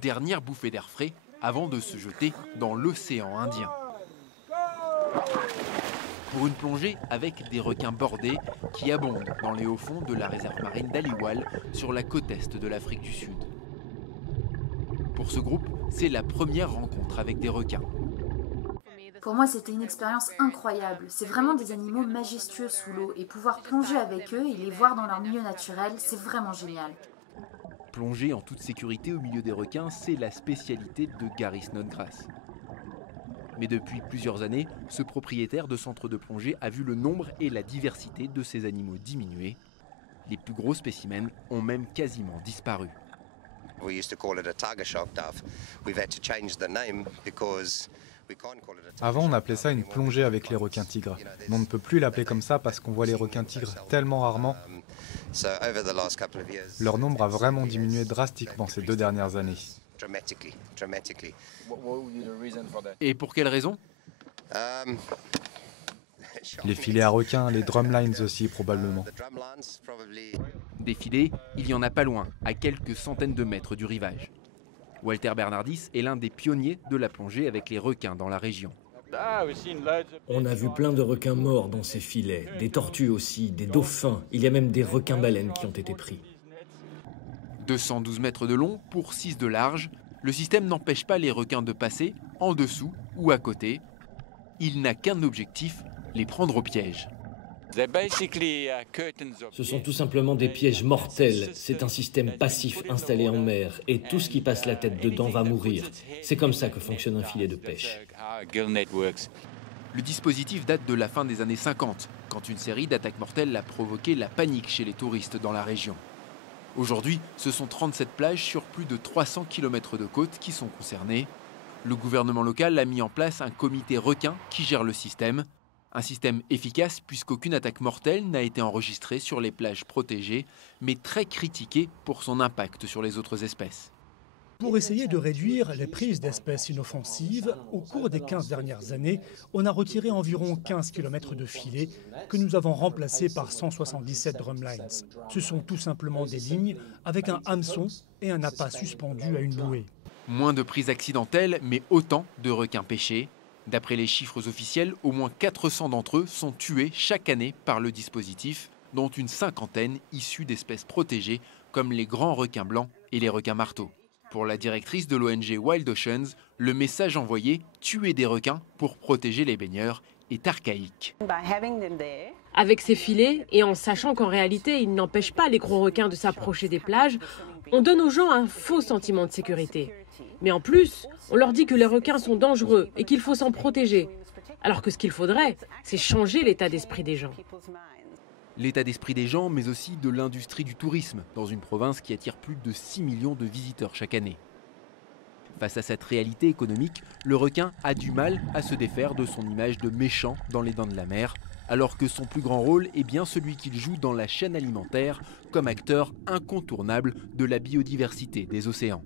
Dernière bouffée d'air frais avant de se jeter dans l'océan Indien. Pour une plongée avec des requins bordés qui abondent dans les hauts fonds de la réserve marine d'Aliwal sur la côte est de l'Afrique du Sud. Pour ce groupe, c'est la première rencontre avec des requins. Pour moi, c'était une expérience incroyable. C'est vraiment des animaux majestueux sous l'eau et pouvoir plonger avec eux et les voir dans leur milieu naturel, c'est vraiment génial. Plonger en toute sécurité au milieu des requins, c'est la spécialité de Gary Snodgrass. Mais depuis plusieurs années, ce propriétaire de centre de plongée a vu le nombre et la diversité de ces animaux diminuer. Les plus gros spécimens ont même quasiment disparu. Avant, on appelait ça une plongée avec les requins tigres. Mais on ne peut plus l'appeler comme ça parce qu'on voit les requins tigres tellement rarement. Leur nombre a vraiment diminué drastiquement ces 2 dernières années. Et pour quelle raison? Les filets à requins, les drumlines aussi probablement. Des filets, il y en a pas loin, à quelques centaines de mètres du rivage. Walter Bernardis est l'un des pionniers de la plongée avec les requins dans la région. On a vu plein de requins morts dans ces filets, des tortues aussi, des dauphins, il y a même des requins-baleines qui ont été pris. 212 mètres de long pour 6 de large, le système n'empêche pas les requins de passer en dessous ou à côté. Il n'a qu'un objectif, les prendre au piège. Ce sont tout simplement des pièges mortels. C'est un système passif installé en mer et tout ce qui passe la tête dedans va mourir. C'est comme ça que fonctionne un filet de pêche. Le dispositif date de la fin des années 50, quand une série d'attaques mortelles a provoqué la panique chez les touristes dans la région. Aujourd'hui, ce sont 37 plages sur plus de 300 km de côte qui sont concernées. Le gouvernement local a mis en place un comité requin qui gère le système. Un système efficace puisqu'aucune attaque mortelle n'a été enregistrée sur les plages protégées, mais très critiqué pour son impact sur les autres espèces. Pour essayer de réduire les prises d'espèces inoffensives, au cours des 15 dernières années, on a retiré environ 15 km de filets que nous avons remplacés par 177 drumlines. Ce sont tout simplement des lignes avec un hameçon et un appât suspendu à une bouée. Moins de prises accidentelles, mais autant de requins pêchés. D'après les chiffres officiels, au moins 400 d'entre eux sont tués chaque année par le dispositif, dont une cinquantaine issus d'espèces protégées comme les grands requins blancs et les requins marteaux. Pour la directrice de l'ONG Wild Oceans, le message envoyé « Tuer des requins pour protéger les baigneurs » est archaïque. Avec ces filets, et en sachant qu'en réalité, ils n'empêchent pas les gros requins de s'approcher des plages, on donne aux gens un faux sentiment de sécurité. Mais en plus, on leur dit que les requins sont dangereux et qu'il faut s'en protéger. Alors que ce qu'il faudrait, c'est changer l'état d'esprit des gens. L'état d'esprit des gens, mais aussi de l'industrie du tourisme, dans une province qui attire plus de 6 millions de visiteurs chaque année. Face à cette réalité économique, le requin a du mal à se défaire de son image de méchant dans les dents de la mer, alors que son plus grand rôle est bien celui qu'il joue dans la chaîne alimentaire comme acteur incontournable de la biodiversité des océans.